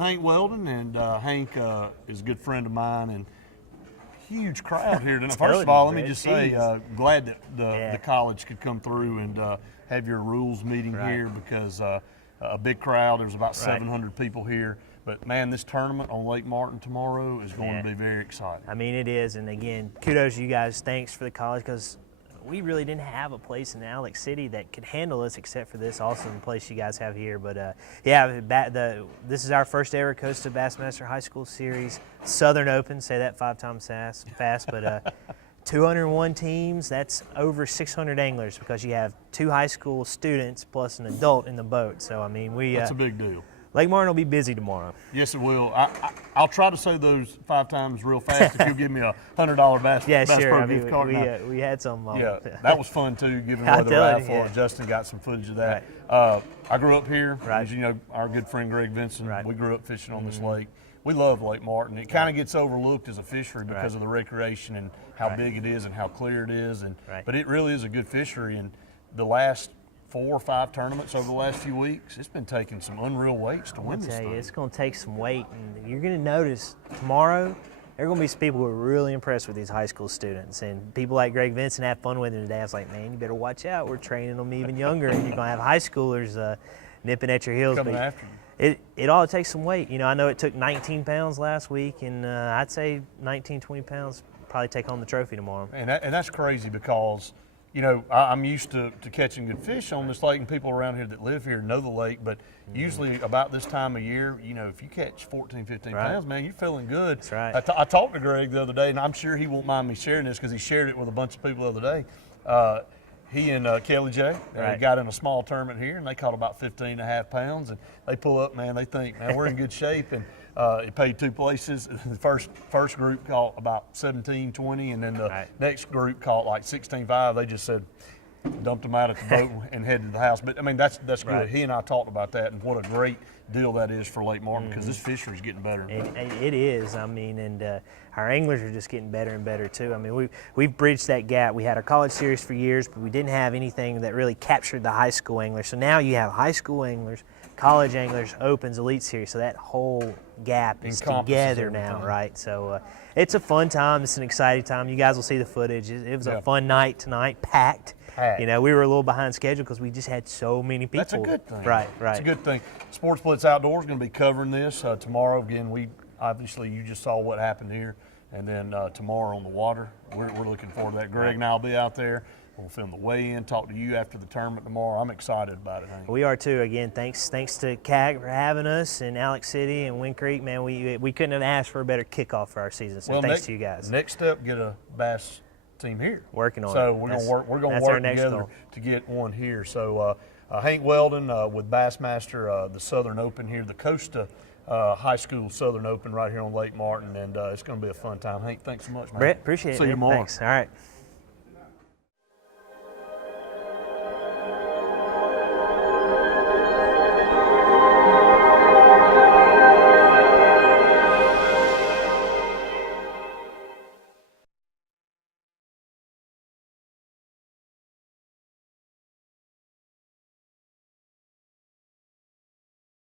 with Hank Weldon, and Hank is a good friend of mine, and huge crowd here tonight. First of all, let me just say, glad that the college could come through and have your rules meeting here, because a big crowd. There's about 700 people here. But, man, this tournament on Lake Martin tomorrow is going to be very exciting. I mean, it is. And, again, kudos to you guys. Thanks for the college, because we really didn't have a place in Alex City that could handle us except for this awesome place you guys have here. But, this is our first ever Costa Bassmaster High School Series Southern Open. Say that 5 times fast. But 201 teams, that's over 600 anglers, because you have 2 high school students plus an adult in the boat. So, I mean, that's a big deal. Lake Martin will be busy tomorrow. Yes, it will. I'll try to say those 5 times real fast if you'll give me a $100 Bass Pro gift card. We had some. That was fun too, giving away the raffle. Justin got some footage of that. I grew up here. As you know, our good friend Greg Vinson. We grew up fishing on this lake. We love Lake Martin. It kind of gets overlooked as a fishery because of the recreation and how big it is and how clear it is. But it really is a good fishery. And the last 4 or 5 tournaments over the last few weeks, it's been taking some unreal weights to win this thing. It's going to take some weight, and you're going to notice tomorrow there are going to be some people who are really impressed with these high school students, and people like Greg Vinson have fun with it today. I was like, man, you better watch out. We're training them even younger, and you're going to have high schoolers nipping at your heels. Coming after them. It all takes some weight. You know, I know it took 19 pounds last week, and I'd say 19, 20 pounds probably take home the trophy tomorrow. And that's crazy, because you know, I'm used to catching good fish on this lake, and people around here that live here know the lake, but usually about this time of year, you know, if you catch 14, 15 pounds, man, you're feeling good. That's right. I talked to Greg the other day, and I'm sure he won't mind me sharing this, because he shared it with a bunch of people the other day. He and Kelly J got in a small tournament here, and they caught about 15.5 pounds, and they pull up, man, they think, man, we're in good shape, and it paid 2 places. The first group caught about 17, 20, and then the next group caught like 16.5. They just said, dumped them out at the boat and headed to the house. But I mean, that's good. He and I talked about that, and what a great deal that is for Lake Martin, because this fishery is getting better. It is. I mean, and our anglers are just getting better and better too. I mean, we've bridged that gap. We had our college series for years, but we didn't have anything that really captured the high school anglers. So now you have high school anglers, college anglers, Opens, Elite Series. So that whole gap is together now, right? So it's a fun time. It's an exciting time. You guys will see the footage. It was a fun night tonight, packed. You know, we were a little behind schedule because we just had so many people. That's a good thing. Right. It's a good thing. Sports Blitz Outdoors is going to be covering this tomorrow. Again, you just saw what happened here, and then tomorrow on the water. We're looking forward to that. Greg and I will be out there. We'll film the weigh-in, talk to you after the tournament tomorrow. I'm excited about it, Hank. We are too. Again, thanks to CAG for having us in Alex City and Wind Creek. Man, we couldn't have asked for a better kickoff for our season. So thanks to you guys. Next step, get a bass team here. Working on it. So we're going to work together to get one here. So Hank Weldon with Bassmaster, the Southern Open here, the Costa High School Southern Open right here on Lake Martin, and it's going to be a fun time. Hank, thanks so much, man. Brett, appreciate it. See you tomorrow. Thanks. All right.